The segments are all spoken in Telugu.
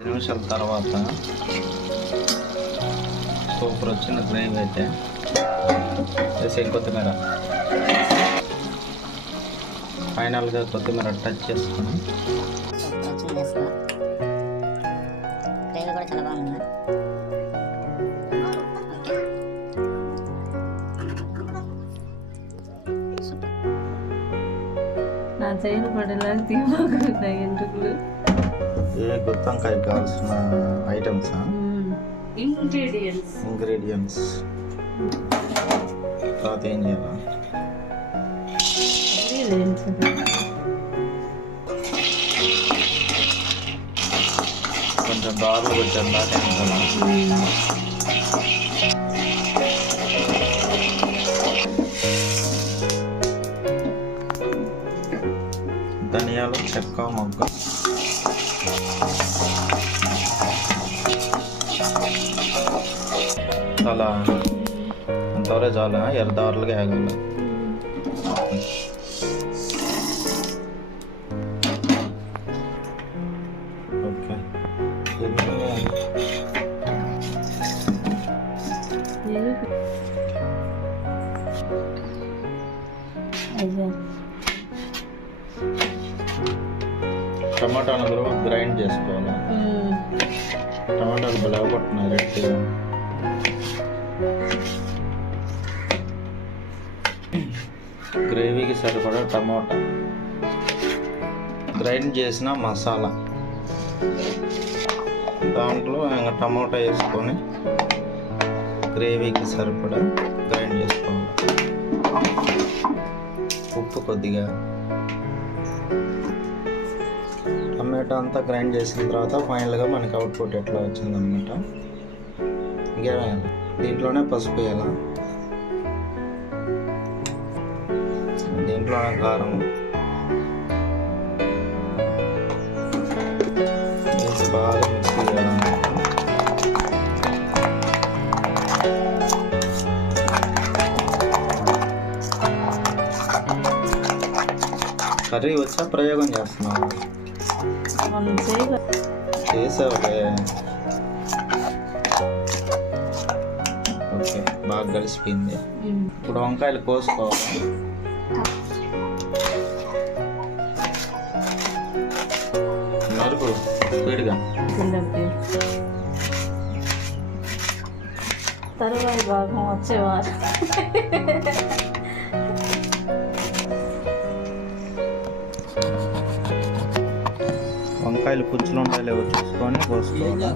పది నిమిషాల తర్వాత సూపర్ వచ్చిన గ్రేవీ అయితే వేసే కొత్తిమీర. ఫైనల్గా కొత్తిమీర టచ్ చేసుకుని. వచ్చింది చేస్తున్నా గ్రేవీ కూడా చాలా బాగుంది నా చైన్ పడేలా తీమాకున్నాయి ఎంట్రుకులు ఏ గుత్తంకాయ కావాల్సిన ఐటమ్స్ ఇంగ్రీడియంట్స్. ఇంగ్రీడియంట్స్. తర్వాత ఏం చేయాలి? కొంచెం కొంచెం దాకా ధనియాలు చెక్క మొగ్గ. చాలా అంతవరకు చాలా ఎర్రదారులుగా ఆగాలి ఓకే టమాటాలు కూడా గ్రైండ్ చేసుకోవాలి. టమాటాలు బాగా పట్టున్నాయి రెడ్డిగా గ్రేవీకి సరిపడా టమాటా. గ్రైండ్ చేసిన మసాలా. దాంట్లో ఇంకా టమాటా వేసుకొని గ్రేవీకి సరిపడా గ్రైండ్ చేసుకోవాలి. ఉప్పు కొద్దిగా. టమాటా అంతా గ్రైండ్ చేసిన తర్వాత ఫైనల్గా మనకి అవుట్పుట్ ఎట్లా వచ్చిందనమాట ఇంకే దీంట్లోనే పసుపు వేయాల దీంట్లోనే కారం. బాగా మిక్స్ చేయాలన్నమాట. కర్రీ వచ్చా? ప్రయోగం చేస్తున్నాను చేసావులే. ఓకే బాగా కలిసిపోయింది ఇప్పుడు వంకాయలు కోసుకోవాలి నరుకు స్పీడ్గా. చిన్నది తరువాయి భాగం వచ్చేవారు వంకాయలు పుచ్చులు ఉంటాయి లేవో చూసుకొని కోసుకోవాలి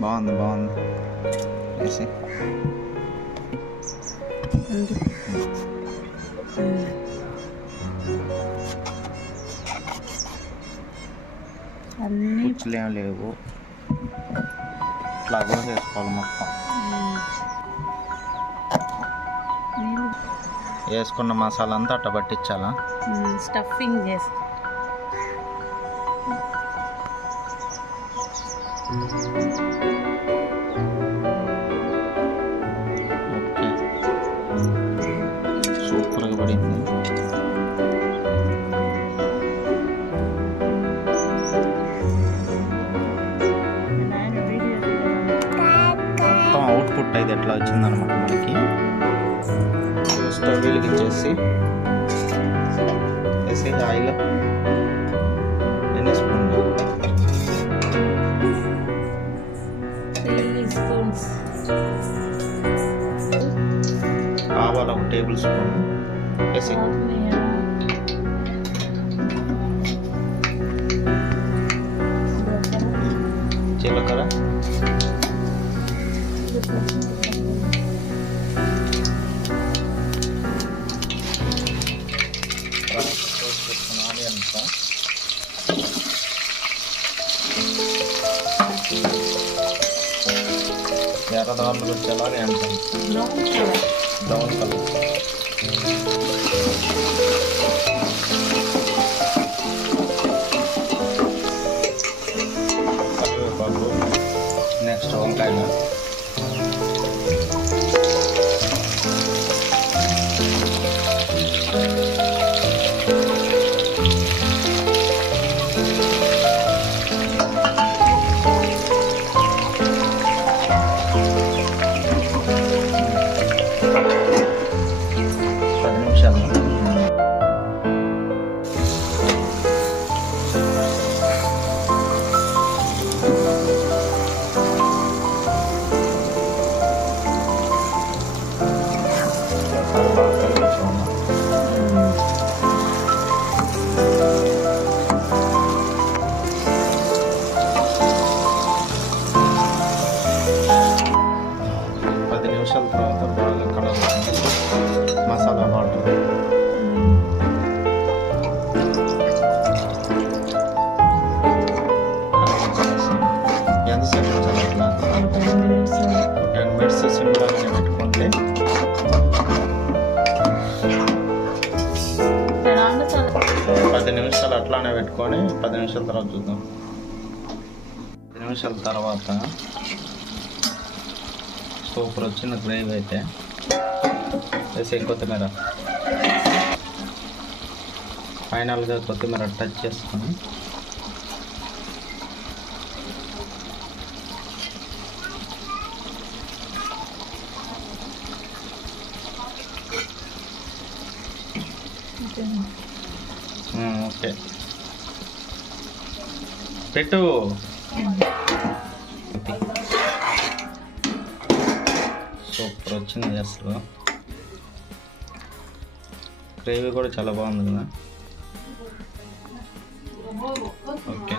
బాగుంది బాగుంది. వేసి. అన్నీ లేవు. ఇట్లా కూడా చేసుకోవాలి మొత్తం. వేసుకున్న మసాలా అంతా అట్ట పట్టించాలా? స్టఫింగ్ చేసి ఓకే. సూపర్గా పడింది. నాయన వీడియో మొత్తం అవుట్పుట్ అయితే ఎట్లా వచ్చిందనమాట మనకి? స్టవ్ వెలిగించేసి. వేసి ఆయిల్. ఎన్ని స్పూన్లు? ఆవాలు ఒక టేబుల్ స్పూన్. వేసి. పెట్టుకున్న ఆనియన్స్ ఎర్రదారులు వచ్చేలాగా వేంటాం బ్రౌన్ కలర్ నిమిషాల తర్వాత బాగా కలర్ మసాలా వాటర్ పది నిమిషాలు అట్లానే పెట్టుకొని పది నిమిషాల తర్వాత చూద్దాం. పది నిమిషాల తర్వాత సూపర్ వచ్చిన గ్రేవీ అయితే. వేసే కొత్తిమీర. ఫైనల్గా కొత్తిమీర టచ్ చేసుకొని. ఓకే. పెట్టు. సూపర్ వచ్చింది అసలు గ్రేవీ కూడా చాలా బాగుంది కదా ఓకే